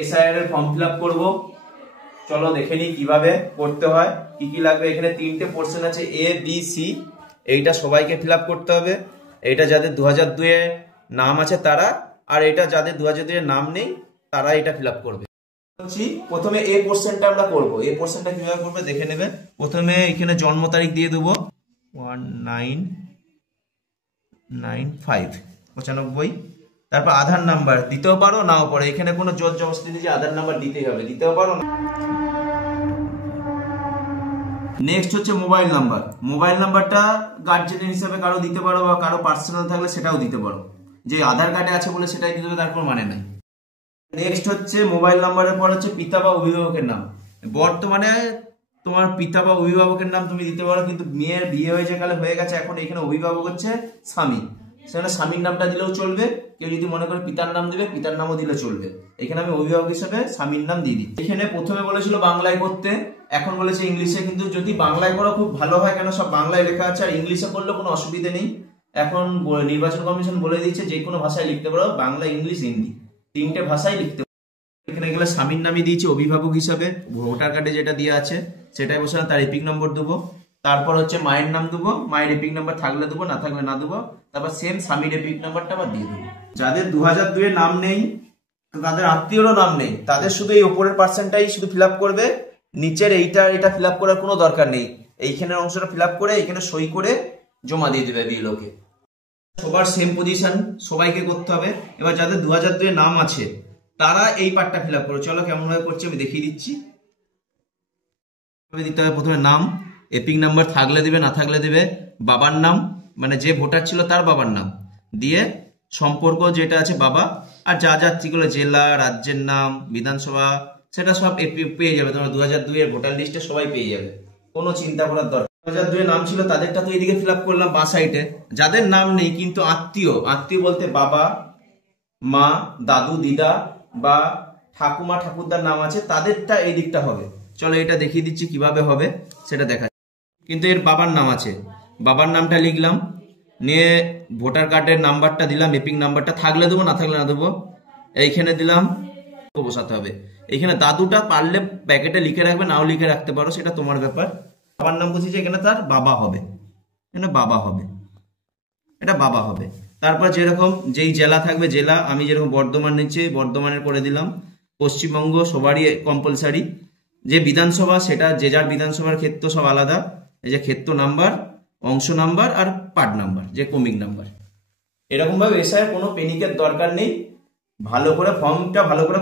SIR এর form fill up করবো। চলো দেখে নিই কিভাবে করতে হয়, কি কি লাগবে। এখানে 3টে পোর্শন আছে, এ বি সি। এইটা সবাইকে ফিল আপ করতে হবে। এইটা যাদের 2002 এ নাম আছে তারা, আর এটা যাদের 2002 এর নাম নেই তারা এটা ফিল আপ করবে। প্রথমে এ পোর্শনটা আমরা করবো। এ পোর্শনটা কিভাবে করবে দেখে নেবে। প্রথমে এখানে জন্ম তারিখ দিয়ে দেবো 1995। তারপর আধার নাম্বার দিতেও পারো নাও পারো, এখানে কোনো জোর জবরদস্তি যে আধার নাম্বার দিতেই হবে, দিতেও পারো না। নেক্সট হচ্ছে মোবাইল নাম্বার। মোবাইল নাম্বারটা গার্জেনের হিসাবে কারো দিতে পারো, বা কারো পার্সোনাল থাকলে সেটাও দিতে পারো। যে আধার কার্ডে আছে বলে সেটাই দিতে হবে তারপর মানে নাই। নেক্সট হচ্ছে মোবাইল নাম্বারের পর হচ্ছে পিতা বা অভিভাবকের নাম। বর্তমানে তোমার পিতা বা অভিভাবকের নাম তুমি দিতে পারো, কিন্তু মেয়ের বিয়ে হয়েছে কালে হয়ে গেছে, এখন এখানে অভিভাবক হচ্ছে স্বামী, সেখানে স্বামীর নামটা দিলেও চলবে। কেউ যদি মনে করে পিতার নাম দিবে পিতার নামও দিলে চলবে। এখানে আমি অভিভাবক হিসেবে স্বামীর নাম দিয়ে দিই। এখানে প্রথমে বলেছিল বাংলায় করতে, এখন বলেছে ইংলিশে। কিন্তু যদি বাংলায় করো খুব ভালো হয়, কেন সব বাংলায় লেখা আছে, আর ইংলিশে করলে কোনো অসুবিধা নেই। এখন নির্বাচন কমিশন বলে দিচ্ছে যে কোনো ভাষায় লিখতে পারো, বাংলা ইংলিশ হিন্দি 3টে ভাষায় লিখতে পারো। এখানে গেলে স্বামীর নামই দিয়েছি অভিভাবক হিসাবে, ভোটার কার্ডে যেটা দেওয়া আছে সেটাই বসানো, তার এপিক নম্বর দেবো। তারপর হচ্ছে মায়ের নাম দেবো, মায়ের এপিক নাম্বার থাকলে দেবো, না থাকলে না দেবো। তারপর সেম স্বামীর এপিক নাম্বারটা আবার দিয়ে দেবো। যাদের 2002 এর নাম নেই, তাদের আত্মীয়রও নাম নেই, তাদের শুধু এই উপরের পার্সেন্টটাই শুধু ফিল আপ করবে, নিচের এটা ফিল আপ করার কোনো দরকার নেই। এইখানের অংশটা ফিল আপ করে এখানে সই করে জমা দিয়ে দেবে বিএলওকে। সবার সেম পজিশন, সবাইকে করতে হবে। এবার যাদের 2002 এর নাম আছে তারা এই পার্টটা ফিল আপ করো। চলো কেমন ভাবে করছি আমি দেখিয়ে দিচ্ছি। দিতে হবে প্রথমে নাম, এপিক নাম্বার থাকলে দিবে, না থাকলে দিবে। বাবার নাম, মানে যে ভোটার ছিল তার বাবার নাম দিয়ে, সম্পর্ক যেটা আছে বাবা, আর যা যা যেগুলো জেলা, রাজ্যের নাম, বিধানসভা, সেটা সব পেয়ে যাবে তোমরা। 2002 এর ভোটার লিস্টে সবাই পেয়ে যাবে, কোনো চিন্তা করার দরকার। 2002 এর নাম ছিল তাদেরটা তো এইদিকে ফিল আপ করলাম বাঁ সাইডে। যাদের নাম নেই কিন্তু আত্মীয় বলতে বাবা, মা, দাদু, দিদা বা ঠাকুমা, ঠাকুরদার নাম আছে, তাদেরটা এই দিকটা হবে। চলো এটা দেখিয়ে দিচ্ছি কিভাবে হবে সেটা দেখা। কিন্তু এর বাবার নাম আছে, বাবার নামটা লিখলাম, নিয়ে ভোটার কার্ডের নাম্বারটা দিলাম, এপিক নাম্বারটা থাকলে দেবো, না থাকলে না দেবো। এইখানে দিলাম, বসাতে হবে। এইখানে দাদুটা পারলে প্যাকেটে লিখে রাখবে, নাও লিখে রাখতে পারো, সেটা তোমার ব্যাপার। বাবার নাম বসেছে, এখানে তার বাবা হবে, এখানে বাবা হবে, এটা বাবা হবে। তারপর যেরকম যেই জেলা থাকবে জেলা, আমি যেরকম বর্ধমান নিচ্ছে বর্ধমানের করে দিলাম। পশ্চিমবঙ্গ সবারই কম্পালসারি। যে বিধানসভা সেটা যে যার বিধানসভার ক্ষেত্র সব আলাদা। এই যে ক্ষেত্র নাম্বার, অংশ নাম্বার আর পার্ট নাম্বার, যে ক্রমিক নাম্বার। এরকম ভাবে এসআইয়ের কোনো পেনিকের দরকার নেই। ভালো করে ফর্মটা ভালো করে